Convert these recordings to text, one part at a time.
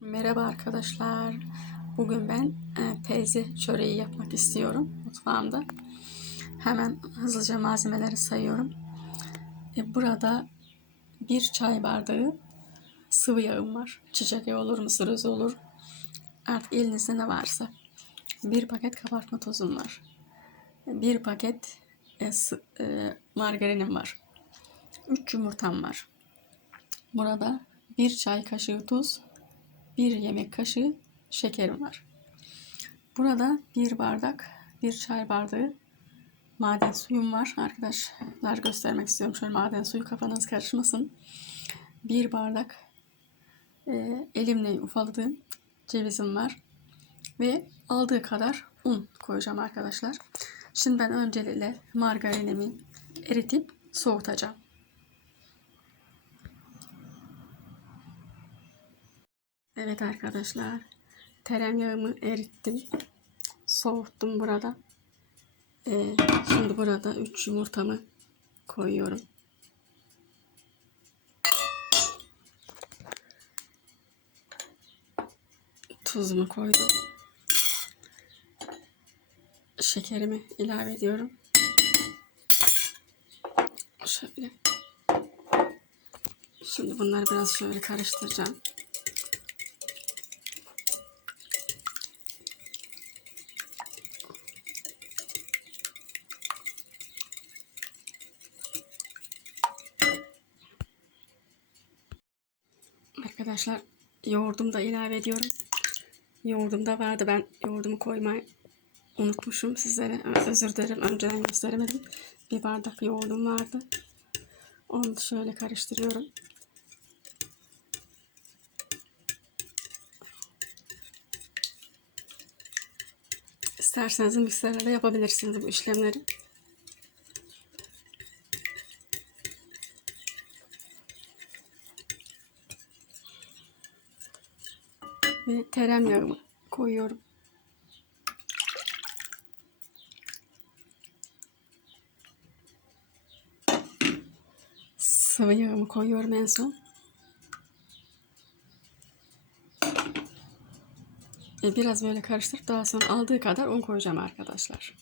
Merhaba arkadaşlar. Bugün ben e, teyze çöreği yapmak istiyorum mutfağımda. Hemen hızlıca malzemeleri sayıyorum. E, burada bir çay bardağı sıvı yağım var. Çiçek yağı olur, mısır özü olur. Artık elinizde ne varsa. Bir paket kabartma tozum var. Bir paket e, e, margarinim var. Üç yumurtam var. Burada bir çay kaşığı tuz, bir yemek kaşığı şekerim var. Burada bir bardak, bir çay bardağı maden suyum var. Arkadaşlar göstermek istiyorum. Şöyle maden suyu kafanız karışmasın. Bir bardak e, elimle ufaladığım cevizim var. Ve aldığı kadar un koyacağım arkadaşlar. Şimdi ben öncelikle margarinimi eritip soğutacağım. Evet arkadaşlar. Tereyağımı erittim. Soğuttum burada. Ee, şimdi burada 3 yumurtamı koyuyorum. Tuzumu koydum. Şekerimi ilave ediyorum. Şöyle. Şimdi bunları biraz şöyle karıştıracağım. Arkadaşlar yoğurdumu da ilave ediyorum. Yoğurdum da vardı. Ben yoğurdumu koymayı unutmuşum sizlere. Özür dilerim. Önceden gösteremedim. Bir bardak yoğurdum vardı. Onu şöyle karıştırıyorum. İsterseniz mikserle yapabilirsiniz bu işlemleri. Ve tereyağımı koyuyorum. Sıvı yağımı koyuyorum en son. E, biraz böyle karıştırıp daha sonra aldığı kadar un koyacağım arkadaşlar.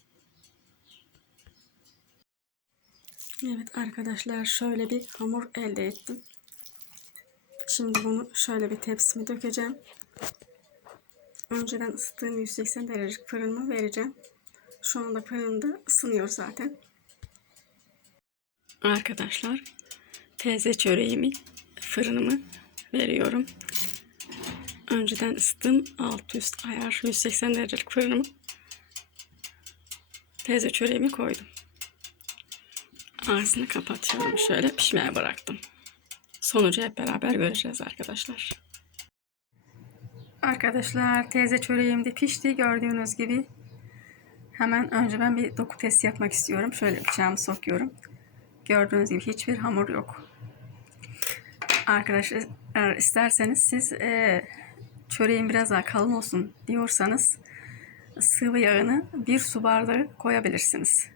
Evet arkadaşlar şöyle bir hamur elde ettim. Şimdi bunu şöyle bir tepsime dökeceğim. Önceden ısıttığım 180 derecelik fırınıma vereceğim. Şu anda fırında ısınıyor zaten. Arkadaşlar teyze çöreğimi fırınımı veriyorum. Önceden alt üst ayar 180 derecelik fırınımı teyze çöreğimi koydum. Ağzını kapatıyorum şöyle pişmeye bıraktım. Sonucu hep beraber göreceğiz arkadaşlar. Arkadaşlar teyze çöreğim de pişti gördüğünüz gibi. Hemen önce ben bir doku testi yapmak istiyorum. Şöyle bıçağımı sokuyorum. Gördüğünüz gibi hiçbir hamur yok. Arkadaşlar isterseniz siz e, çöreğin biraz daha kalın olsun diyorsanız sıvı yağını bir su bardağı koyabilirsiniz.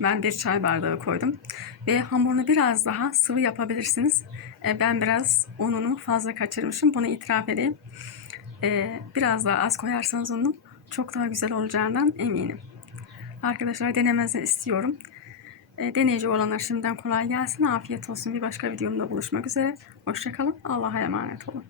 Ben bir çay bardağı koydum. Ve hamurunu biraz daha sıvı yapabilirsiniz. E, ben biraz ununu fazla kaçırmışım. Bunu itiraf edeyim. E, biraz daha az koyarsanız unu çok daha güzel olacağından eminim. Arkadaşlar denemenizi istiyorum. E, deneyici olanlar şimdiden kolay gelsin. Afiyet olsun. Bir başka videomda buluşmak üzere. Hoşçakalın. Allah'a emanet olun.